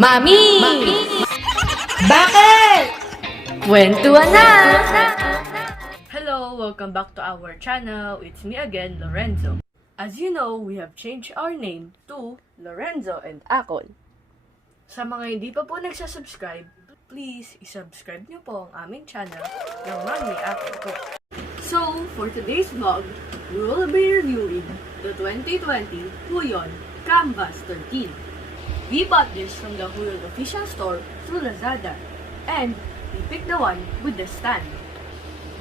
Mami! Bakit? Kwentuhan na! Hello! Welcome back to our channel. It's me again, Lorenzo. As you know, we have changed our name to Lorenzo and Akon. Sa mga hindi pa po nagsasubscribe, please isubscribe niyo po ang aming channel, yung Mami Akon ko. So, for today's vlog, we will be reviewing the 2020 Huion Kamvas 13. We bought this from the Huion official store through Lazada, and we picked the one with the stand.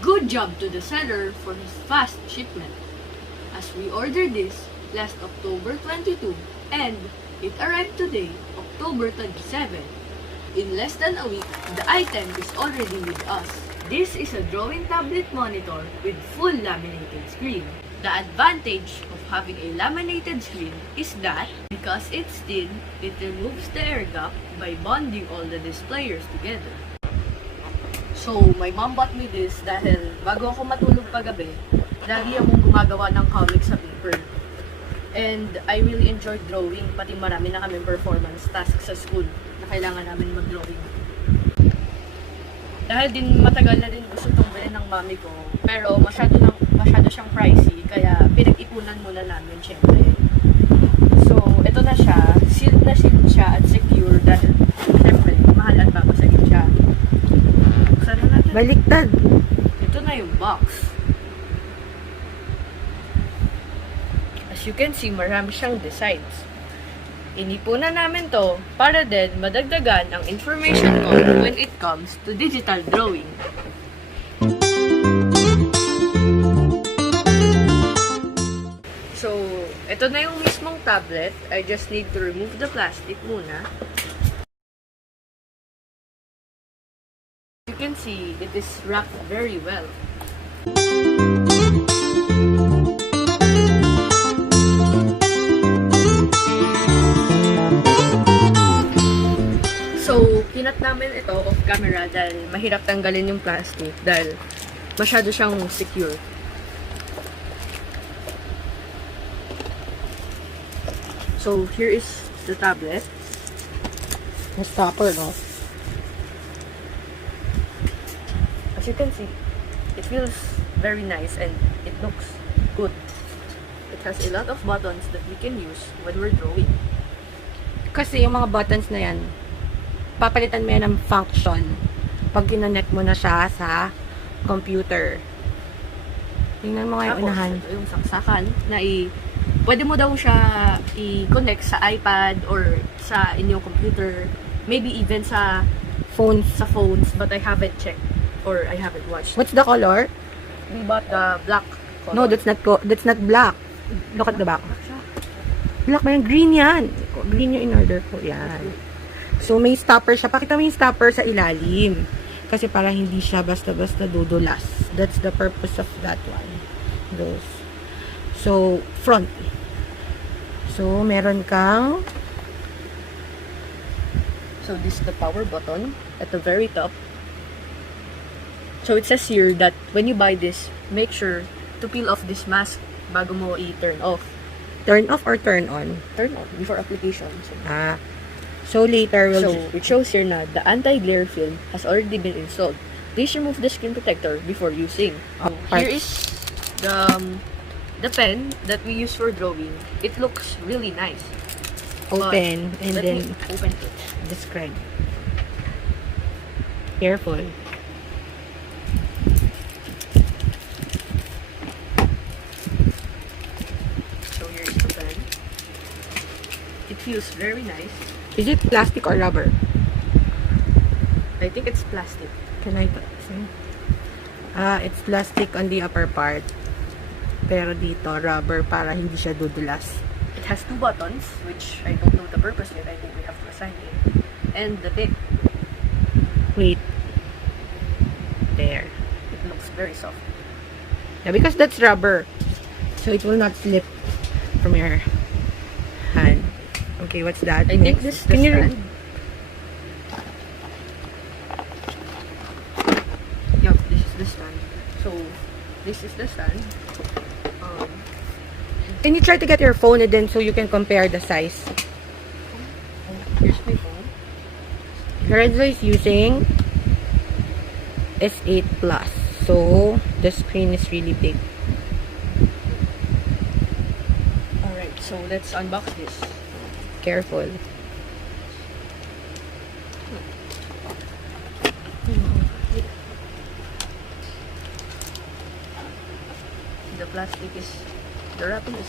Good job to the seller for his fast shipment, as we ordered this last October 22 and it arrived today, October 27. In less than a week, the item is already with us. This is a drawing tablet monitor with full laminated screen. The advantage of having a laminated screen is that because it's thin, it removes the air gap by bonding all the displayers together. So, my mom bought me this dahil bago ako matulog paggabi, lagi akong gumagawa ng comic sa paper. And I really enjoyed drawing, pati marami na kaming performance task sa school na kailangan namin mag-drawing. Dahil din matagal na din gusto itong bilhin ng mami ko, pero masyado siyang pricey, kaya pinag-ipunan muna namin syempre. So, ito na siya, sealed siya at secure dahil syempre, mahal at babasagin siya. Buksan na natin. Baliktad. Ito na yung box. As you can see, marami siyang designs. Inipunan namin to para din madagdagan ang information ko when it comes to digital drawing. So, ito na yung mismong tablet. I just need to remove the plastic muna. You can see it is wrapped very well. So, kinat namin ito off camera dahil mahirap tanggalin yung plastic dahil masyado siyang secure. So, here is the tablet. May stopper, no? As you can see, it feels very nice and it looks good. It has a lot of buttons that we can use when we're drawing. Kasi yung mga buttons na yan, papalitan mo yan ng function pag kinonect mo na siya sa computer. Tingnan mo nga yung unahan. Ito yung saksakan na pwede mo daw siya i-connect sa iPad or sa inyong computer. Maybe even sa phones, but I haven't checked or I haven't watched. What's the color? We bought the black color. No, that's not black. Look at the back. Black ba yan? Green yan. Green yung in-order ko. Yan. So, may stopper siya. Pakita mo yung stopper sa ilalim. Kasi para hindi siya basta-basta dudulas. That's the purpose of that one. Those. So, front. So, meron kang... So, this is the power button at the very top. So, it says here that when you buy this, make sure to peel off this mask bago mo i-turn off. Turn off or turn on? Turn off before application. So later, it shows here na the anti-glare film has already been installed. Please remove the screen protector before using. Here is the pen that we use for drawing. It looks really nice. Open and then open it. Describe. Careful. So here's the pen. It feels very nice. Is it plastic or rubber? I think it's plastic. Can I see? It's plastic on the upper part. Pero dito, rubber para hindi siya dudulas. It has two buttons, which I don't know the purpose yet. I think we have to assign it. And the tip. Wait. There. It looks very soft. Yeah, because that's rubber. So it will not slip from your hand. Okay, what's that? I think this is the stand. Yup, this is the stand. So, this is the stand. Can you try to get your phone and then so you can compare the size? Here's my phone. Lorenzo is using S8 Plus. So, the screen is really big. Alright, so let's unbox this. Careful. The plastic is, the wrapping is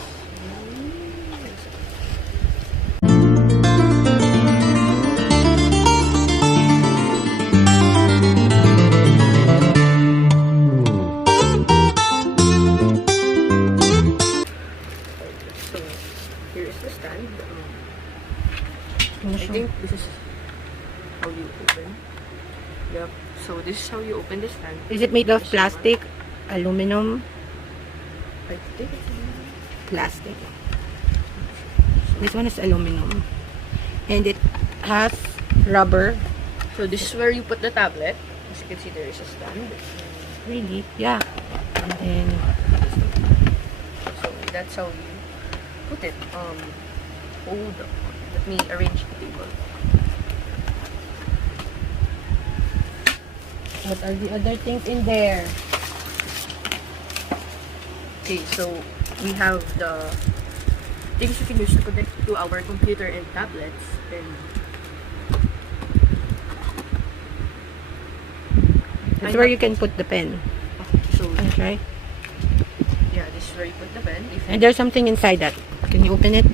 so here is the stand. I think this is how you open. Yep. So this is how you open the stand. Is it made of plastic, aluminum, I think it's plastic? This one is aluminum. And it has rubber. so this is where you put the tablet. As you can see, there is a stand. Really? Yeah. And then, So that's how you put it. Hold on. Let me arrange the table. what are the other things in there? Okay, so we have the things you can use to connect to our computer and tablets. And That's where you can put the pen. so Can you try? yeah, this is where you put the pen. If And there's something inside that. Can you open it?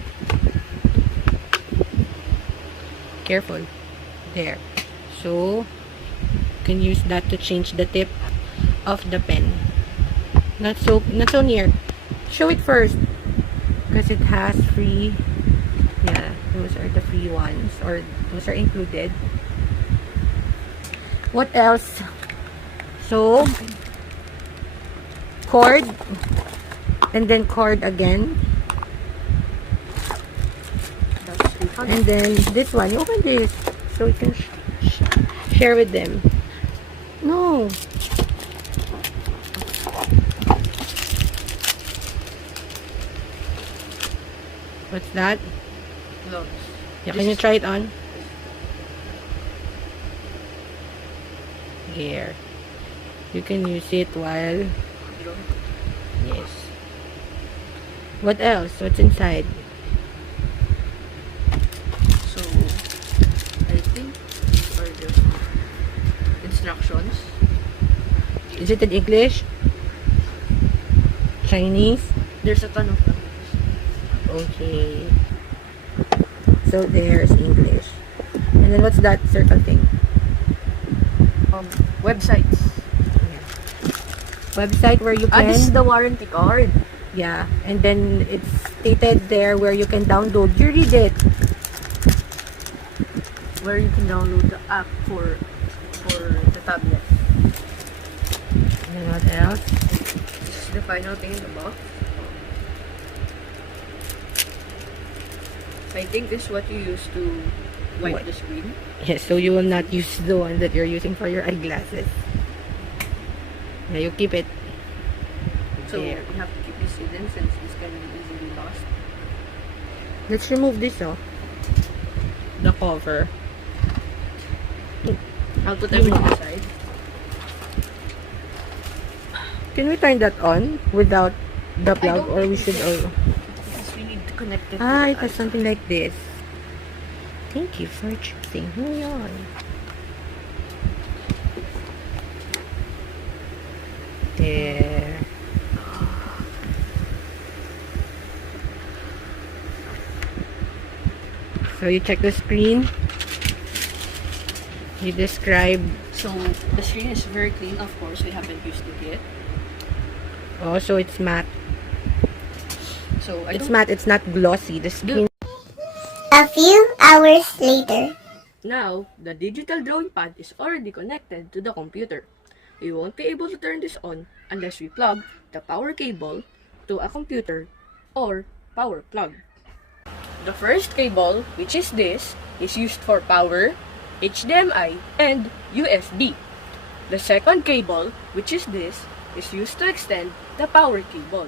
Careful. There. So, you can use that to change the tip of the pen. Not so near. Show it first. Because it has free, yeah, those are the free ones. Or those are included. What else? So, cord. And then cord again. that's refund. And then this one, you open this so you can share with them. No. What's that? Gloves. Yeah, can you try it on? Here. You can use it while... Yes. What else? What's inside? So I think these are the instructions. Is it in English? Chinese? There's a ton of them. Okay. So there's English. And then what's that circle thing? Websites. Website where you can... This is the warranty card. Yeah. And then it's stated there where you can download. You read it. Where you can download the app for the tablet. And then what else? This is the final thing in the box. I think this is what you use to wipe the screen. Yes, so you will not use the one that you're using for your eyeglasses. Yeah, you keep it. So There. you have to keep this hidden since this can be easily lost. Let's remove this, oh. The cover. I'll put everything aside. Can we turn that on without the plug, don't or we think should... so. Oh. Because we need to connect it Ah, to it the has iPhone. something like this. Thank you for choosing Huion. There. So you check the screen. You describe. So the screen is very clean, of course. We haven't used it yet. Oh, so it's matte. So I It's don't- matte. It's not glossy. The screen. A few hours later. Now, the digital drawing pad is already connected to the computer. We won't be able to turn this on unless we plug the power cable to a computer or power plug. The first cable, which is this, is used for power, HDMI, and USB. The second cable, which is this, is used to extend the power cable.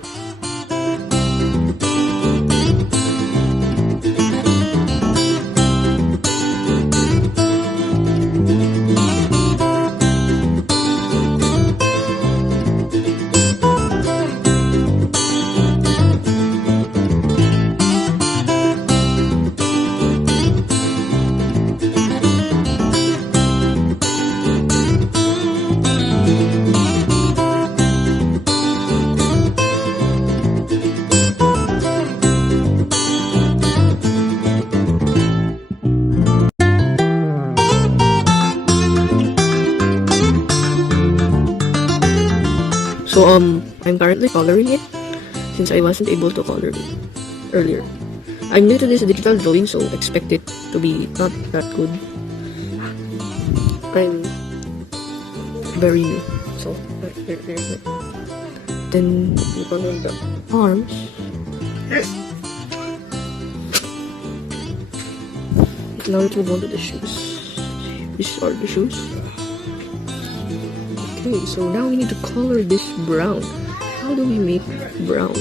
So, I'm currently coloring it since I wasn't able to color it earlier. I'm new to this digital drawing, so expect it to be not that good. I'm very new. So, here. Then, you color the arms. Now let's move on to the shoes. These are the shoes. Okay, so now we need to color this brown. How do we make brown?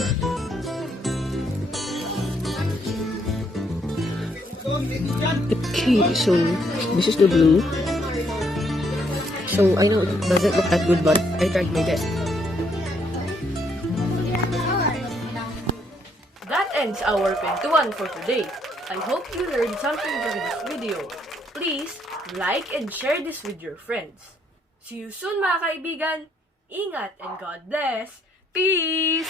Okay, so this is the blue. So I know it doesn't look that good, but I tried my best. That ends our 21 for today. I hope you learned something from this video. Please like and share this with your friends. See you soon mga kaibigan. Ingat and God bless. Peace!